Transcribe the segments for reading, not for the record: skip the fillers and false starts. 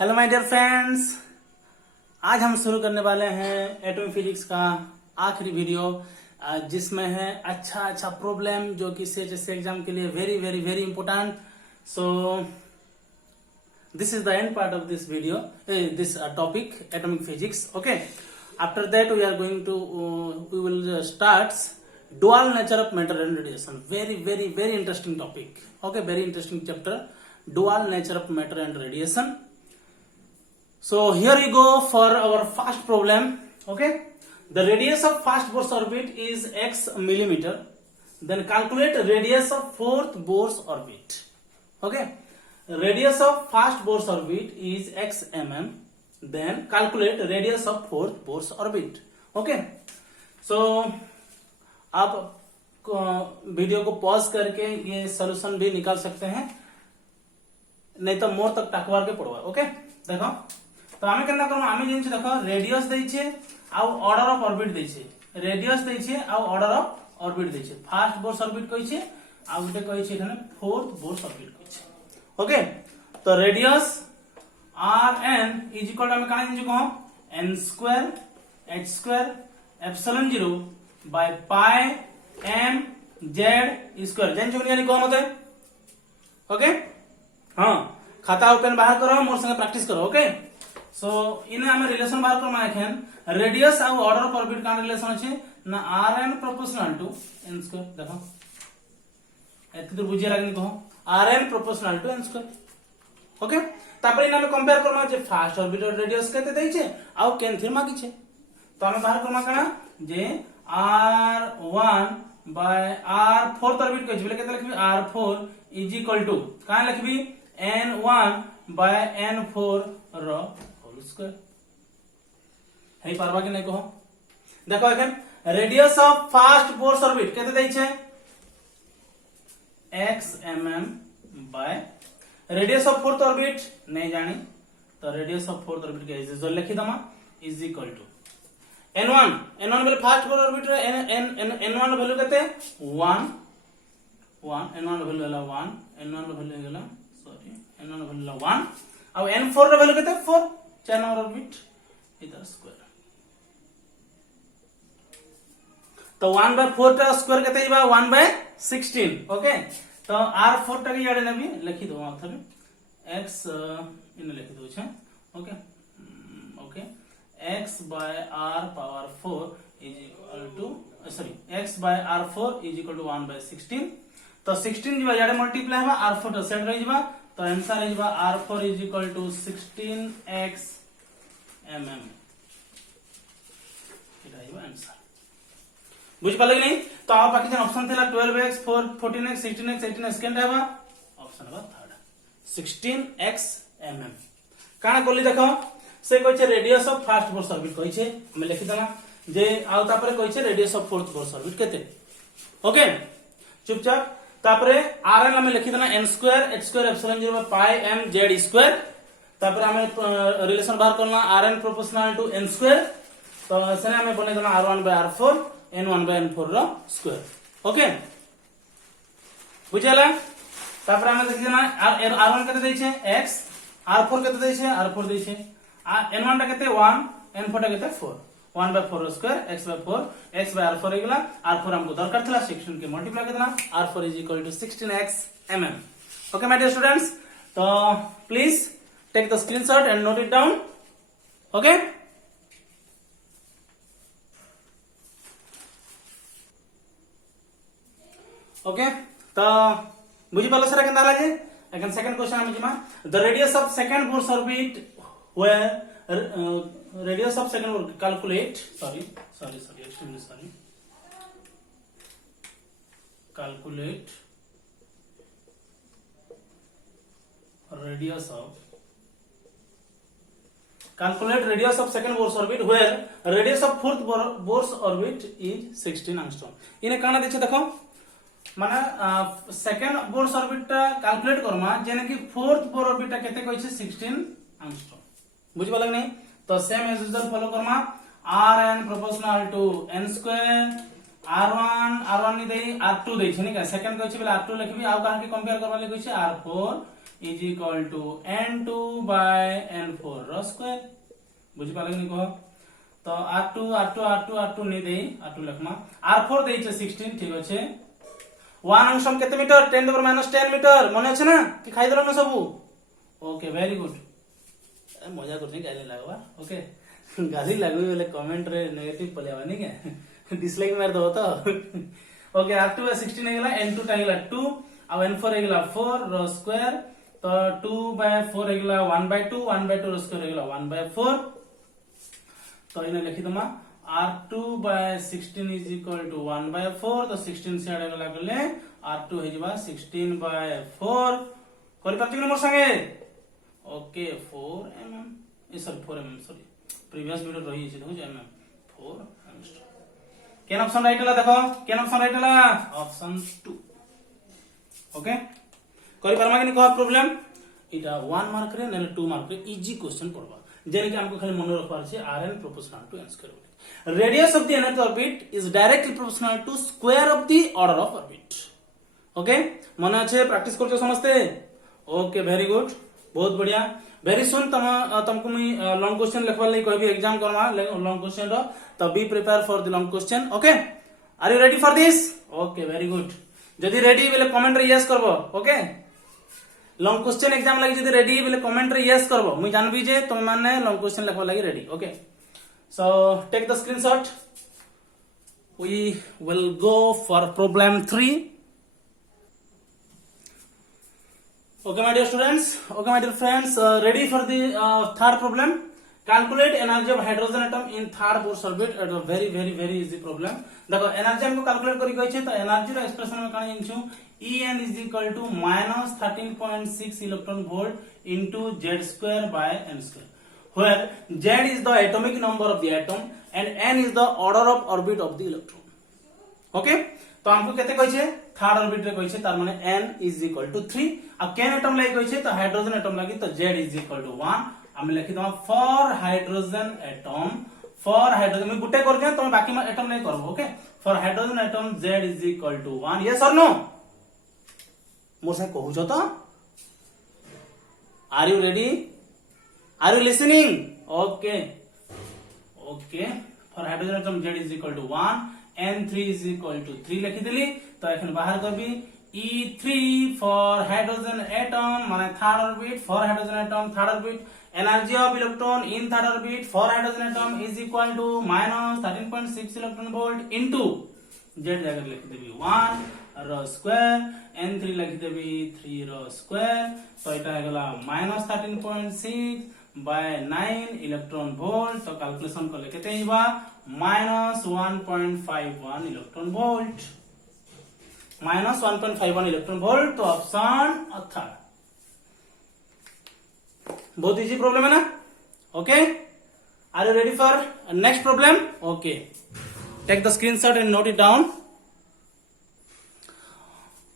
Hello my dear friends, आज हम शुरू करने वाले हैं एटॉमिक फिजिक्स का आखिरी वीडियो, जिसमें है अच्छा प्रॉब्लम जो कि सीएचएससी एग्जाम के लिए very very very important. So this is the end part of this video, this topic atomic physics. Okay, after that we are going to we will start dual nature of matter and radiation. Very very very interesting topic. Okay, very interesting chapter, dual nature of matter and radiation. So here we go for our first problem. Okay, the radius of first Bohr's orbit is x millimeter. Then calculate radius of fourth Bohr's orbit. Okay, radius of first Bohr's orbit is x mm. Then calculate radius of fourth Bohr's orbit. Okay, so आप video को pause करके ये solution भी निकाल सकते हैं, नहीं तो मोर तक टाकवार के पड़वा. ओके, देखो तो आमे केना करम, आमे जिंस देखो रेडियस दैछे आ ऑर्डर ऑफ ऑर्बिट दैछे, रेडियस दैछे आ ऑर्डर ऑफ ऑर्बिट दैछे. फर्स्ट बोर्स ऑर्बिट कहिछे आ उटे कहिछे एखाने फोर्थ बोर्स ऑर्बिट कहिछे. ओके, तो radius r n is equal to आमे काना जिंस को n square h square epsilon 0 by pi m z square. जान जोनी यानी को मते. ओके, हां खाता ओपन बाहर करो, मोर संगे प्रैक्टिस करो. ओके, सो इन आमे रिलेशन बाहर करमा एखन रेडियस आ ऑर्डर ऑफ ऑर्बिट का रिलेशन अछि ना R N proportional to n square. देखो एत दूर बुझिया लागनी कहो R N proportional to n square. Okay, तापर इन आमे कंपेयर करमा जे फर्स्ट ऑर्बिट रेडियस केते दै छै आ केन थीर मागी छै. तो आमे बाहर करमा काना जे r1 बाय r4 ऑर्बिट कहै छै बोले केते लिखबी r4 इज इक्वल टू का लिखबी n1 बाय n4 रो होल स्क्वायर. है पारबा कि नहीं कहो. देखो एखन radius of first Bohr's orbit केते दै छै x mm by radius of fourth orbit नहीं जानी, तो रेडियस ऑफ फोर्थ ऑर्बिट के इज लिखि दमा इज इक्वल टू n1 बोले फर्स्ट बोर्स ऑर्बिट रे n1 वैल्यू केते 1 n1 वैल्यू होला 1 n1 वैल्यू होला n1 वैल्यू 1 अब n4 रे वैल्यू केते 4 चार नंबर ऑर्बिट इधर स्क्वायर. तो 1/4 का स्क्वायर केते इबा 1/16. ओके, तो r4 टा के याडे नबी लिखि दो आथरे x इन लिखि दो छै. Okay okay, x by r power 4 is equal to x by r4 is equal to 1/16. तो 16 जिबा याडे मल्टीप्लाई हबा r4 तो सेट रहि जिबा, तो answer is r4 is equal to 16x mm. Etah इबा answer. बुझ पाले कि नहीं. तो आ बाकी जन ऑप्शन थेला 12x 4 14x 16x 18x केनटा हबा ऑप्शन हबा थर्ड 16x mm. काना कोली देखो से कहै छै radius of first Bohr's orbit कहै छै, हम लिखि देला जे आ तापर कहै छै radius of fourth Bohr's orbit केते. ओके, चुपचाप तापर rn हमें लिखि देना n square h square epsilon 0 pi m z square. तापर हमें रिलेशन बाहर करना rn proportional to n square, तो सेने हमें बने देना r1 by r4 n1 by n4 रो स्क्वायर. ओके, बुझेला. तापर हमें लिखि देना r1 केते दै छै x, r4 केते दै छै r4 दै छै, n1 टा केते 1 n4 टा केते 4 1/4 square x by 4 x by r4 हेगला. r4 हमको दरकार थला 16 के मल्टीप्लाई कर देना, r4 is equal to 16x mm. Okay my dear students, तो please take the screenshot and note it down. Okay, okay, तो बुझि पालो सर केनता लागे. अगेन सेकंड क्वेश्चन हम जिमा the radius of second Bohr's orbit where radius of second orbit calculate extremely sorry calculate radius of second bohr's orbit where radius of fourth bohr's orbit is 16 angstrom. इने काना देछे देखो माने second Bohr's orbit टा calculate Karma जेने कि fourth Bohr orbit टा केते कहै छै 16 angstrom. बुझि पालक नहीं. तो सेम एज यूजुअल फॉलो करमा rn proportional to n square R1 नि देई R2 देई छै नै सेकंड कहै छै बेला R2 लिखबी आ कहां के कंपेयर करबा ले कहै छै R4 is equal to N2 by N4 रो स्क्वायर बुझि पाले कि कह तो R2 नि देई R2 लिखमा R4 देई छै 16 ठीक अछि 1 अंशम केते मीटर 10 टू द -10 मीटर मने छै ना कि खाइ देलो ना सब ओके वेरी गुड मजा करछी गाली लागबा ओके गाली लागबे बेले कमेंट रे नेगेटिव पलेवा नै के डिसलाइक मार दो तो ओके R2 16 हे गेला N2 टा हे गेला 2 आ N4 हे गेला 4 रो स्क्वायर तो 2 बाय 4 हे गेला 1/2 1/2 रो स्क्वायर हे गेला 1/4 तो इने लिखि दमा R2 bye 16 is equal to 1/4 तो 16 से आडे गेला गले R2 हे जबा 16/4 करि पाछि कि मोर संगे okay 4 mm sorry 4 mm sorry previous video रही छै हो mm 4 mm केन ऑप्शन राइट हला देखो केन ऑप्शन राइट हला ऑप्शन 2 ओके करि परमा कि कह प्रॉब्लम इटा 1 मार्क रे ने 2 मार्क रे इजी क्वेश्चन पड़बा जेने कि हमको खाली मन रखबार छै Rn proportional to n square radius of the nth orbit is directly proportional to square of the order of orbit okay मन अच्छे प्रैक्टिस करछो समझते ओके वेरी गुड बहुत बढ़िया वेरी सुन तुमको मुई लॉन्ग क्वेश्चन लिखवा लई कहबी एग्जाम करवा लॉन्ग क्वेश्चन रो तो be prepare for the long question okay are you ready for this okay very good जदी रेडी बेले कमेंट रे यस करबो ओके लॉन्ग क्वेश्चन एग्जाम लागि जदी रेडी बेले कमेंट रे यस करबो मुई जानबी जे तुम माने लॉन्ग क्वेश्चन लिखवा लागि ready okay so take the screenshot we will go for problem 3 Okay, my dear students. Okay, my dear friends. Ready for the third problem? Calculate energy of hydrogen atom in third Bohr's orbit. It is a very easy problem. देखो energy हमको calculate करी गई छे तो energy रो expression में काने इंचु En is equal to minus 13.6 electron volt into z square by n square, where z is the atomic number of the atom and n is the order of orbit of the electron. Okay? तो हमको केते कहै छै third orbit रे कहै छै तार माने n इज इक्वल टू 3 आ केन एटम लागि कहै छै तो हाइड्रोजन एटम लागि तो z इज इक्वल टू 1 हम लिखि दम फॉर हाइड्रोजन मैं गुटे कर दिया तुम बाकी एटम नहीं करबो okay for hydrogen atom z is equal to 1 yes और नो मोर से कहू छ तो are you ready are you listening okay for hydrogen atom z is equal to 1 N3 is equal to 3 लिखि देली तो एखन बाहर करबी E3 for hydrogen atom माने third orbit for hydrogen atom third orbit energy of electron in third orbit for hydrogen atom is equal to minus 13.6 electron volt into z जगह लिखि देबी 1 रो square N3 लिखि देबी 3 रो square तो एटा हो गेला minus 13.6 by 9 electron volt तो calculation कर ले केते हिबा minus 1.51 electron volt minus 1.51 electron volt तो ऑप्शन अथा बहुत इजी प्रॉब्लम है ना okay are you ready for next problem okay take the screenshot and note it down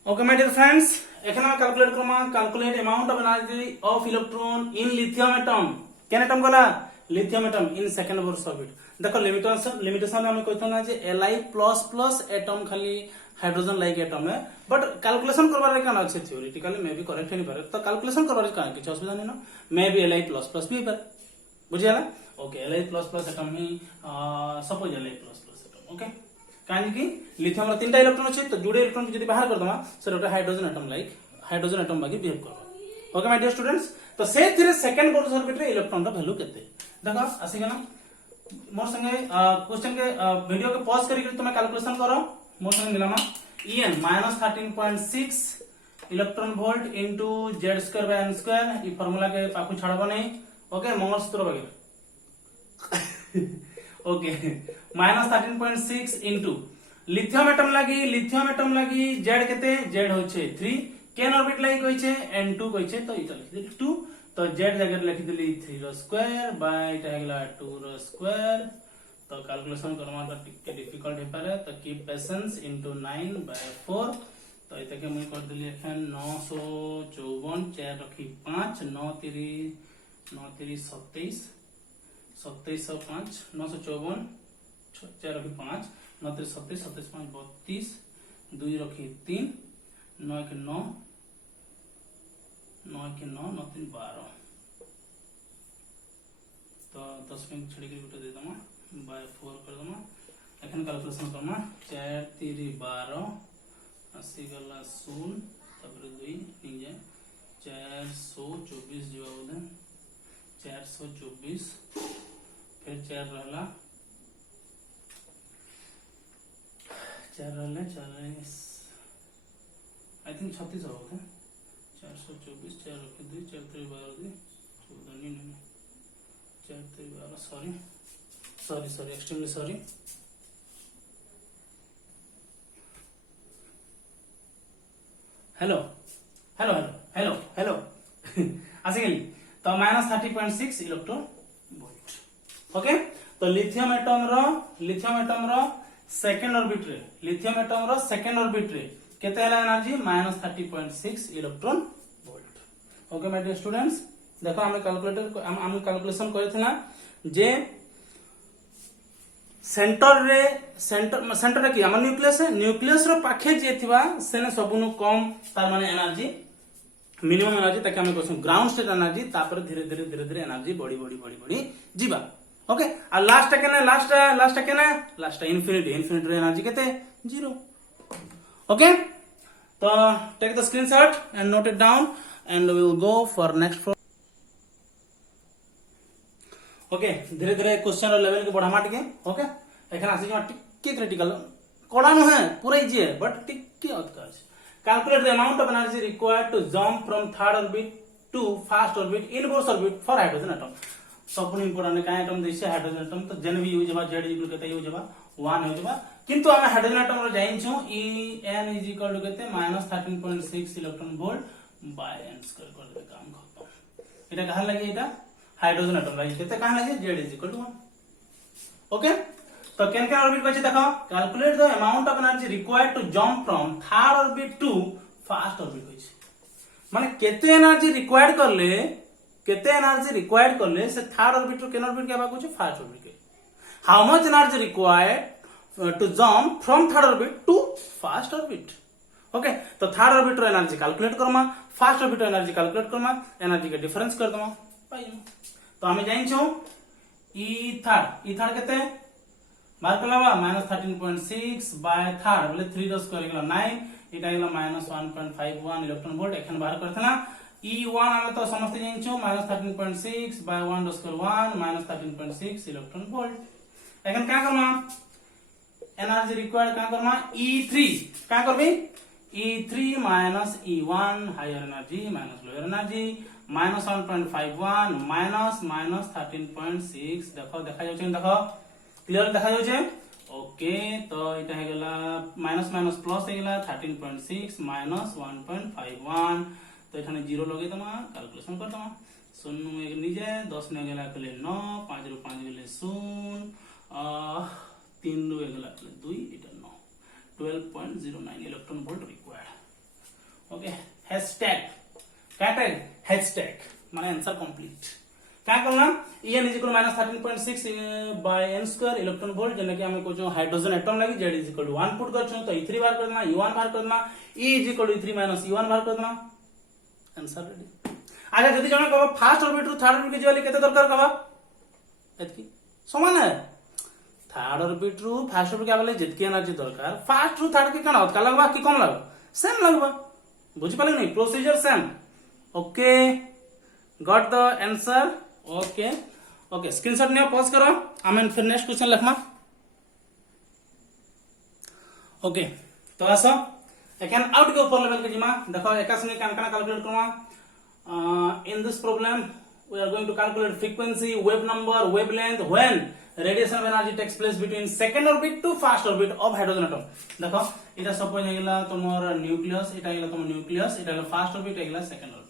okay my dear friends एखन हम कैलकुलेट करमा calculate amount of energy of electron in lithium atom केन atom गला lithium atom in second Bohr's orbit देखो limitation हम कहता ना जे Li++ atom खाली हाइड्रोजन लाइक एटम है बट कैलकुलेशन करबार रे काना छै थ्योरेटिकली मे भी करेक्ट नहीं पारे तो कैलकुलेशन करबार का किछ असुविधा नहीं ना मे भी Li++ भी पर बुझियाला ओके Li++ एटम ही सपोज Li++ एटम ओके काहे कि लिथियम रो तीनटा इलेक्ट्रॉन अछि तो जुड़े इलेक्ट्रॉन जदी बाहर कर दमा सर ओटा हाइड्रोजन एटम बाकी बिहेव करबो ओके माय डियर स्टूडेंट्स तो से थिरे सेकंड बोर्स ऑर्बिट रे इलेक्ट्रॉन रो वैल्यू केते देखो आसी गना मोर संगे क्वेश्चन के वीडियो के पॉज करी तुम कैलकुलेशन करो मोर संगे मिलामा En minus 13.6 electron volt into z square by n square E formula के पाखु छाड़बो नहीं ओके मंगलसूत्र वगैरह okay minus 13.6 into lithium atom लागी z केते z होय छै 3 केन ऑर्बिट लागी कोइ छै n2 कोइ छै तो इटा लिख देली 2 तो z जगह लिख देली 3 रो स्क्वायर बाय इटा हेगला 2 रो स्क्वायर तो कैलकुलेशन करवा तो टिके डिफिकल्ट हे पारे तो कीप पेशेंस इनटू 9/4 तो इते के मैं कर देली एखन 954 4 रखी 5 9 3 27 2705 954 4 रखी 5 9 37 27 5 32 2 रखी 3 9 के 9 9 के 9 9 3 12 तो 10 में छड़ी के गुटे दे दमा बाय 4 कर दमा एखन कैलकुलेशन करना 4 3 12 80 गला 0 तब 2 निजे 424 जीवा बोले 424 फिर 4 रहला 4 आई थिंक 36 होगा 424 4 रखे 2 4 3 12 2 14 नहीं 4 3 12 sorry extremely sorry hello hello hello hello hello आसिगली तो -30.6 इलेक्ट्रॉन वोल्ट ओके तो लिथियम एटम रो सेकंड ऑर्बिट रे केते हला energy -30.6 electron volt okay my dear students देखो हम कैलकुलेशन करथिना जे सेंटर की हमर न्यूक्लियस रो पाखे जे थिबा सेने सबनु कम तार माने एनर्जी मिनिमम एनर्जी ताकि हम कहसु ग्राउंड स्टेट एनर्जी तापर धीरे धीरे एनर्जी बढ़ी जीवा ओके आ लास्ट इन्फिनिटी रो एनर्जी केते 0 ओके तो take the screenshot and note it down and we will go for next okay धीरे धीरे क्वेश्चन रो लेवल के बढ़ामा टिके ओके एखन आसी जमा टिके क्रिटिकल कोडा न है पूरा इजी है बट टिके उत्कर्ष calculate the amount of energy required to jump from third orbit to first orbit inverse orbit for hydrogen atom सबन इंपोर्टेंट का एटम देसे हाइड्रोजन एटम तो जन भी यूज बा z इक्वल केते यूज बा 1 यूज बा किंतु हम हाइड्रोजन एटम रो जाइन छु En इज इक्वल टू केते -13.6 electron volt bye n square कर दे काम खत्म एटा कहा लगे एटा हाइड्रोजन एटम लागे केते कहा लगे z is equal to 1 okay तो केन केन ऑर्बिट बचे देखो calculate the amount of energy required to jump from third orbit to first orbit बचे माने केते एनर्जी रिक्वायर्ड करले से थर्ड ऑर्बिट टू केन ऑर्बिट के बाको छ फर्स्ट ऑर्बिट के how much energy required to jump from third orbit to first orbit okay तो थर्ड ऑर्बिट रो एनर्जी कैलकुलेट करमा फर्स्ट ऑर्बिट रो एनर्जी कैलकुलेट करमा एनर्जी के डिफरेंस कर दमा पाई तो हमें जाइन छो ई थर्ड केते मार्क लबा -13.6 बाय थर्ड बोले 3 रो स्क्वायर गेला 9 इटा गेला -1.51 इलेक्ट्रॉन वोल्ट एखन बाहर करथना E1 हम तो समझते जाइन छो -13.6 बाय 1 रो स्क्वायर 1 -13.6 इलेक्ट्रॉन वोल्ट एखन का करमा एनर्जी रिक्वायर्ड का करमा E3 का करबे E3 minus E1 higher energy minus lower energy -1.51 minus 13.6 देखा जाउछ देखो क्लियर देखा जाउछे ओके तो इटा हे गेला माइनस माइनस प्लस हे गेला 13.6 माइनस 1.51 तो एठाने 0 लगे तमा कैलकुलेशन कर तमा 0 एक निजे 10 ने गेला कले 9 5 रो 5 गेले 0 3 रो गेला 2 इटा 9 12.09 electron volt required okay hashtag माने आंसर कंप्लीट क्या करना En is equal -13.6 by n square electron volt जने कि हमें को हाइड्रोजन एटम लागि z is equal to 1 put कर तो E3 बार कर देना E1 बार कर देना E is equal to E3 minus E1 बार कर देना आंसर रेडी अच्छा जदी जने कहबो first orbit to third orbit के जेले केते दरकार कहबा एतकी समान है third orbit to first orbit के वाले जितकी एनर्जी दरकार फर्स्ट टू थर्ड के कना होत का लगबा कि कम लगबा सेम लगबा बुझि पाले नहीं procedure same okay got the answer okay okay screenshot ने पॉज करो हमें फिर नेक्स्ट क्वेश्चन लिखमा ओके तो आसो एखन आउट के ऊपर लेवल के जिमा देखो एका संगे कान कान कैलकुलेट करवा in this problem we are going to calculate frequency wave number wavelength when radiation of energy takes place between second orbit to first orbit of hydrogen atom देखो इटा सपोज हेगला तुमर न्यूक्लियस इटा हेगला तुम न्यूक्लियस इटा हेगला first orbit हेगला second orbit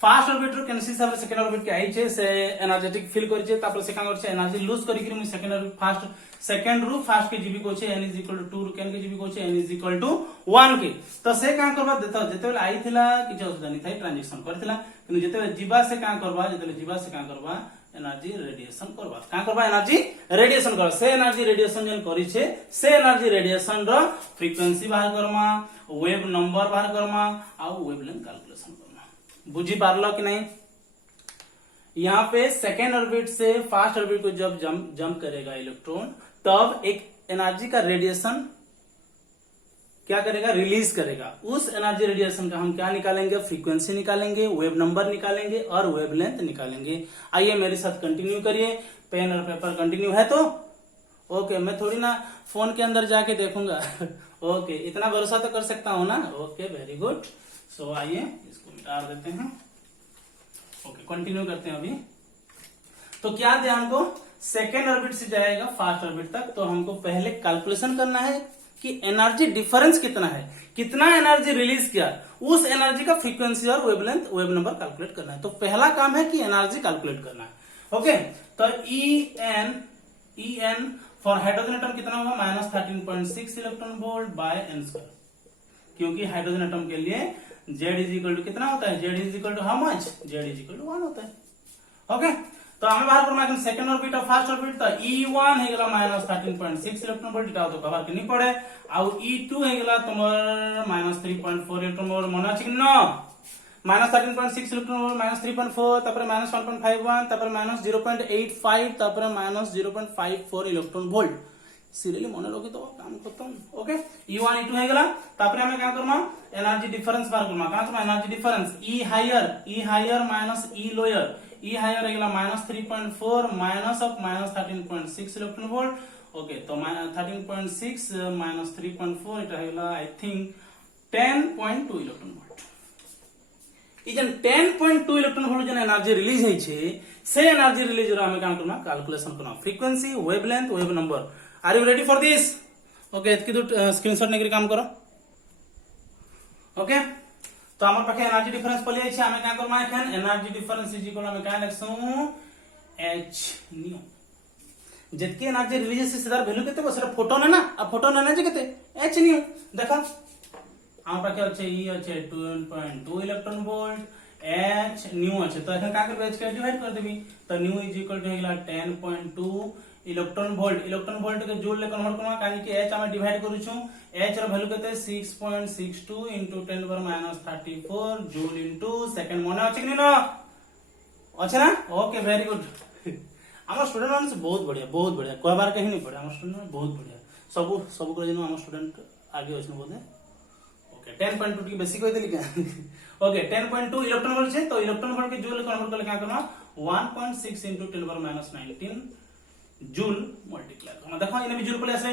first orbit रो कैन हिसाब से सेकंड ऑर्बिट के आई छे से एनर्जेटिक फील करि छे तापर से का कर छे एनर्जी लूज करि कि सेकंड ऑर्बिट फर्स्ट सेकंड रू फर्स्ट के जीबी को छे n इज इक्वल टू 2 कैन के जीबी को छे n इज इक्वल टू 1 के तो से का करबा देता जेतेबेले आई थिला कि असुविधा नहीं थाई ट्रांजिशन करथिला किंतु जेतेबेले जीवा से का करबा जेतेबेले जीवा से का करबा एनर्जी रेडिएशन करबा का करबा एनर्जी रेडिएशन कर से एनर्जी रेडिएशन जन करी छे से एनर्जी रेडिएशन रो फ्रीक्वेंसी बाहर करमा वेव नंबर बाहर करमा आ वेवलेंथ कैलकुलेशन करना बुझी पारलो कि नहीं। यहाँ पे सेकेंड ऑर्बिट से फर्स्ट ऑर्बिट को जब जंप करेगा इलेक्ट्रॉन तब एक एनर्जी का रेडिएशन क्या करेगा रिलीज करेगा। उस एनर्जी रेडिएशन का हम क्या निकालेंगे फ्रीक्वेंसी निकालेंगे वेव नंबर निकालेंगे और वेवलेंथ निकालेंगे। आइए मेरे साथ कंटिन्यू करिए पेन और पेपर कंटिन्यू है तो ओके। मैं थोड़ी ना फोन के अंदर जाके देखूंगा ओके इतना भरोसा तो कर सकता हूं ना ओके वेरी गुड। सो आइए इसको मिटा देते हैं ओके कंटिन्यू करते हैं अभी। तो क्या ध्यान को सेकेंड ऑर्बिट से जाएगा फर्स्ट ऑर्बिट तक तो हमको पहले कैलकुलेशन करना है कि एनर्जी डिफरेंस कितना है कितना एनर्जी रिलीज किया उस एनर्जी का फ्रीक्वेंसी और वेवलेंथ वेव नंबर कैलकुलेट करना है। तो पहला काम है कि एनर्जी कैलकुलेट करना है ओके। तो E N for hydrogen atom कितना होगा -13.6 electron volt by N square क्योंकि हाइड्रोजन एटम के लिए Z इज इक्वल टू कितना होता है Z is equal to how much Z is equal to 1 होता है ओके। तो हमें बाहर करना है सेकंड ऑर्बिट और फर्स्ट ऑर्बिट तो E1 हे गेला -13.6 इलेक्ट्रॉन वोल्ट इटा तो कवर के नहीं पड़े आ E2 हे गेला तमर -3.4 इलेक्ट्रॉन वोल्ट मन अछि न -13.6 इलेक्ट्रॉन वोल्ट -3.4 तापर -1.51 तापर -0.85 तापर -0.54 इलेक्ट्रॉन वोल्ट सीरियली मन रखी तो काम खत्म ओके। E1 E2 हे गेला तापर हमें क्या करना एनर्जी डिफरेंस बाहर करना का तो energy difference E higher minus E lower E higher रहेगा -3.4 minus of -13.6 electron volt okay. तो 13.6 माइनस 3.4 इटा रहेगा आई थिंक 10.2 इलेक्ट्रॉन वोल्ट। ई जन 10.2 इलेक्ट्रॉन वोल्ट जन एनर्जी रिलीज होई छे से एनर्जी रिलीज रो हमें काम करना कैलकुलेशन करना frequency wavelength wave number. Are you ready for this okay. एतकी तो स्क्रीनशॉट नेकरी काम करो ओके। तो हमर पाखे एनर्जी डिफरेंस पले छै हमें क्या करना है एखन एनर्जी डिफरेंस इज इक्वल हमें क्या लिखसु h न्यू जतके एनर्जी रिलीज से सीधा वैल्यू केते बसरा फोटोन है ना आ फोटोन एनर्जी केते h न्यू देखा हमर पाखे अछि ई अछि 2.2 इलेक्ट्रॉन वोल्ट h न्यू अछि तो एखन का करबे h के डिवाइड कर देबी तो न्यू इज इक्वल टू हेला 10.2 इलेक्ट्रॉन वोल्ट के जूल ले कन्वर्ट करना काहे कि h हमें डिवाइड करू छु h रो वैल्यू केते 6.62 into 10 to the -34 joule into second मने अछि कि न अछि ना ओके वेरी गुड। हमर स्टूडेंट मान से बहुत बढ़िया कहबार कहीं नहीं पड़े हमर स्टूडेंट बहुत बढ़िया सब को जनो हमर स्टूडेंट आगे अछि बोले ओके 10.2 की बेसिक होई देली क्या ओके 10.2 इलेक्ट्रॉन वोल्ट छे तो इलेक्ट्रॉन वोल्ट के जूल कन्वर्ट करले क्या करना 1.6 into 10 to the -19 joule multiply हम देखो इने भी जूल पले आसे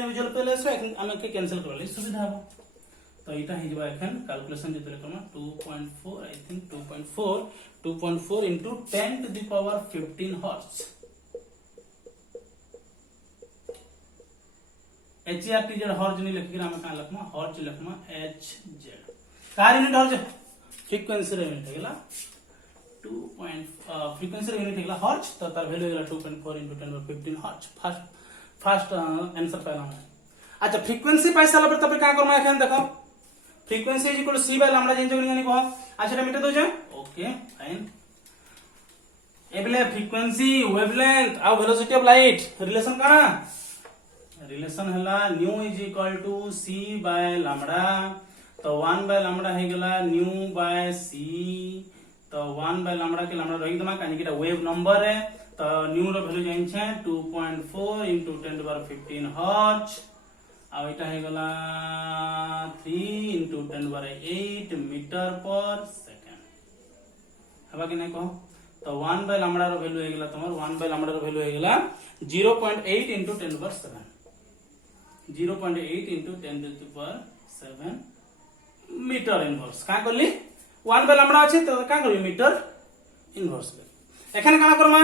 हमें के कैंसिल करले सुविधा हो तो इटा हे जबा एखन कैलकुलेशन जतले करमा 2.4 I think 2.4 into 10 to the power 15 hertz HRTZ hertz नहीं लिख के हम का लिखमा हर्ट्ज लिखमा HZ का यूनिट हर्ट्ज फ्रीक्वेंसी रे यूनिट हेला 2. फ्रीक्वेंसी रे यूनिट हेला हर्ट्ज तो तार वैल्यू हेला 2.4 into 10 to the 15 hertz first answer पहला है। अच्छा फ्रीक्वेंसी पाइ साला पर तब का करमा एखन देखो frequency is equal to c by lambda जेन जोनी कह अच्छा मिटा दो जे ओके फाइन एबले फ्रीक्वेंसी वेवलेंथ आ वेलोसिटी ऑफ लाइट रिलेशन का रिलेशन हला nu is equal to c by lambda तो 1 बाय लैम्डा हे गेला न्यू बाय c तो 1 बाय लैम्डा के लैम्डा रही दमा कानी कि वेव नंबर है तो न्यू रो वैल्यू जाइन छै 2.4 into 10 to the power 15 hertz आ इटा हे गेला 3 into 10 to the power 8 metre पर सेकंड हबा कि नै कहो तो 1 बाय लैम्डा रो वैल्यू हे गेला तमर 1 बाय लैम्डा रो वैल्यू हे गेला 0.8 into 10 to the power 7 0.8 into 10 to the power 7 metre inverse का करली 1 बाय लैम्डा अछि तो का करबी मीटर इनवर्स एखन का करमा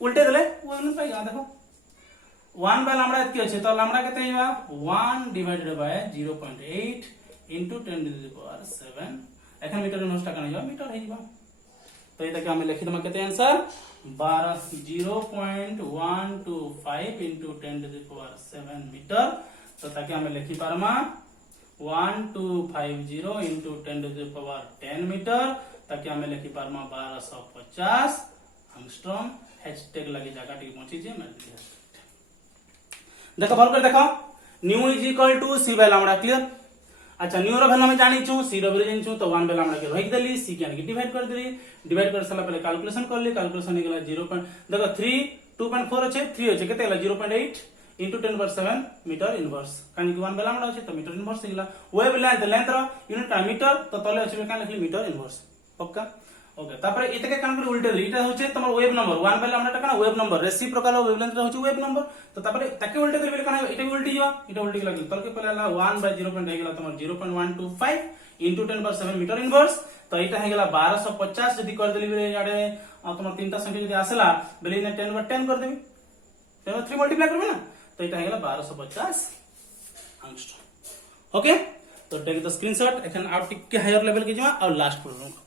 उल्टे देले वो न पाइगा देखो 1 बाय लैम्डा एतकी अछि तो लैम्डा केते Hiba 1 divided by 0.8 into 10 to the power 7 एखन मीटर इनवर्स का नहीं मीटर हिबा तो इता के हम लिखि दमा केते answer 0.125 into 10 to the power 7 metre तो ताकि हम लिखि पारमा 1250 into 10 to the power 10 metre ताकि हम लिखि पारमा 1250 एंगस्ट्रॉम हैशटैग लगे जगह टी पहुंची जे मैं देखो भल कर देखो nu is equal to C by lambda clear. अच्छा न्यू रो वैल्यू हम जानी छु सी रो वैल्यू जानी छु तो 1 बाय लैम्डा के रख देली सी के डिवाइड कर देली डिवाइड कर साला पहले कैलकुलेशन कर ली कैलकुलेशन निकला 0. देखो 3 2.4 अच्छे 3 अच्छे केते हला 0.8 into 10 पर 7 मीटर इनवर्स कानी कि 1 बाय लैम्डा अच्छे तो मीटर इनवर्स निकला वेव लेंथ रो यूनिट मीटर तो तले अच्छे का लिखली मीटर इनवर्स पक्का ओके तापर इतके कान कर उल्टे इटा होचे तमर वेव नंबर 1 बाय लैम्डा का वेव नंबर रेसिप्रोकल वेवलेंथ होचे वेव नंबर तो तापर ताके उल्टे देबे कान इटा उल्टी जीवा इटा उल्टी लागल तलके पहला 1 बाय 0.8 गेला तमर 0.125 into 10 पर 7 मीटर इनवर्स तो इटा हे गेला 1250 जदी कर देली बेले याडे तमर तीनटा संख्या जदी आसला बेले ने 10 पर 10 कर देबी 10 पर 3 मल्टीप्लाई करबे ना तो इटा हे गेला 1250 एंगस्ट्रॉम ओके। तो टेक द स्क्रीनशॉट एखन आउट टिक के हायर लेवल के जमा और लास्ट प्रॉब्लम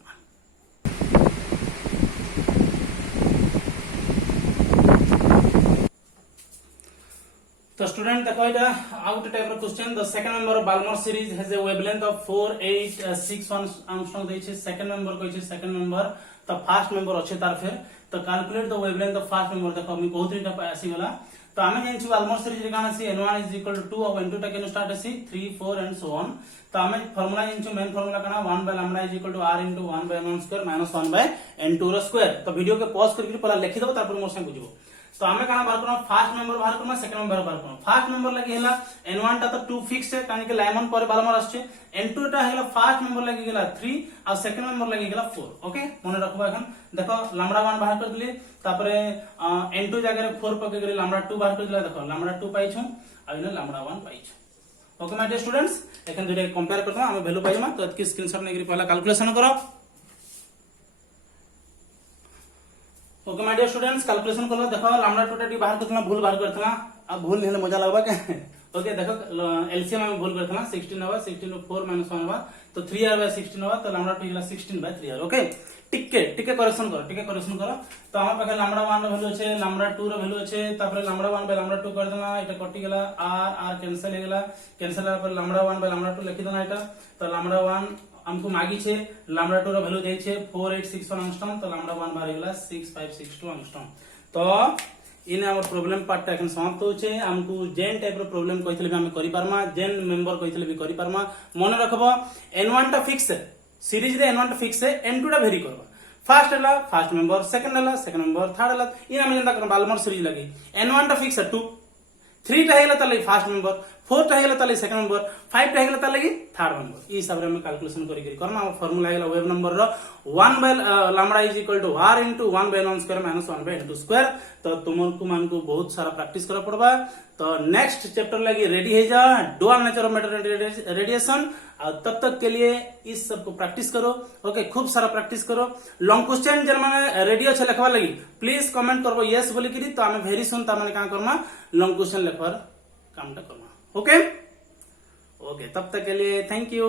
तो स्टूडेंट देखो इटा out type of question the second member of Balmer series has a wavelength of 4861 angstrom दै छै सेकंड मेंबर कहै छै सेकंड मेंबर तो फर्स्ट मेंबर अच्छे तार फिर तो calculate the wavelength of first member देखो हम बहुत रीटा आसी गला तो हमें जानि छु बाल्मर सीरीज रे काना सी n1 is equal to 2 और n2 टा केन स्टार्ट आसी 3 4 एंड सो ऑन तो हमें फार्मूला जानि छु मेन फार्मूला काना 1 by lambda is equal to r into 1 by n1 square minus 1 by n2 रो स्क्वायर तो वीडियो के पॉज करके पहला लिखि दबो तापर मोर संग बुझबो तो हमें काना बाहर करना फर्स्ट नंबर बाहर करना सेकंड नंबर बाहर करना फर्स्ट नंबर लगी हैला n1 टा तो 2 फिक्स है कानी के लाइमन पर बालमर आछे n2 टा हैला फर्स्ट नंबर लगी गेला 3 और सेकंड नंबर लगी गेला 4 ओके मने रखबो एखन देखो लैम्डा 1 बाहर कर दिली तापरे n2 जगह रे 4 पके गेली लैम्डा 2 बाहर कर दिला देखो लैम्डा 2 पाई छु आ इने लैम्डा 1 पाई छु ओके माय डियर स्टूडेंट्स एखन दुटे कंपेयर करतमा हम वैल्यू पाइमा तो इसकी स्क्रीनशॉट नेगिरी पहला कैलकुलेशन करो okay my dear students calculation कर लो देखो लैम्डा 2 टी बाहर करतला भूल बाहर करतला अब भूल हेले मजा लगबा के ओके देखो एलसीएम में भूल करतला 16 होगा 16 रो 4 - 1 होगा तो 3r बाय 16 होगा तो लैम्डा 2 गेला 16 बाय 3r ओके टिके करेक्शन करो तो हम पाखे लैम्डा 1 रो वैल्यू छे लैम्डा 2 रो वैल्यू छे तापर लैम्डा 1 बाय लैम्डा 2 कर देना एटा कटि गेला r कैंसिल हो गेला कैंसिल पर लैम्डा 1 बाय लैम्डा 2 लिखि देना एटा तो लैम्डा 1 हमको मागी छे लैम्डा 2 रो वैल्यू दे छे 4861 एंगस्ट्रॉम तो लैम्डा 1 बाहर गेला 6562 एंगस्ट्रॉम तो इन हमर प्रॉब्लम पार्ट एखन समाप्त होचे हमको जेन टाइप रो प्रॉब्लम कहितले हम करि पारमा जेन मेंबर कहितले भी करि पारमा मन रखबो n1 टा फिक्स है सीरीज रे n1 टा फिक्स है n2 टा वेरी करबा फर्स्ट हला फर्स्ट मेंबर सेकंड हला सेकंड मेंबर थर्ड हला इन हम जनता कर बाल्मर सीरीज लगी n1 टा फिक्स है 2 3 टा हेला तले फर्स्ट मेंबर 4 टा हेला तले सेकंड मेंबर 5 टा हेला तले थर्ड मेंबर ई हिसाब रे हम कैलकुलेशन करि करना फार्मूला हेला वेव नंबर रो 1 by lambda is equal to r into 1 by n1 square minus 1 by n2 square तो तुमको मान को बहुत सारा प्रैक्टिस करा पड़बा तो नेक्स्ट चैप्टर लगी रेडी है जा dual nature of matter and radiation और तब तक के लिए इस सब को प्रैक्टिस करो ओके खूब सारा प्रैक्टिस करो लॉन्ग क्वेश्चन जन माने रेडी अच्छे लिखवा लगी प्लीज कमेंट करबो यस बोली करी तो हमें वेरी सुन ता माने का करना लॉन्ग क्वेश्चन लिखवार कामटा करना ओके तब तक के लिए थैंक यू।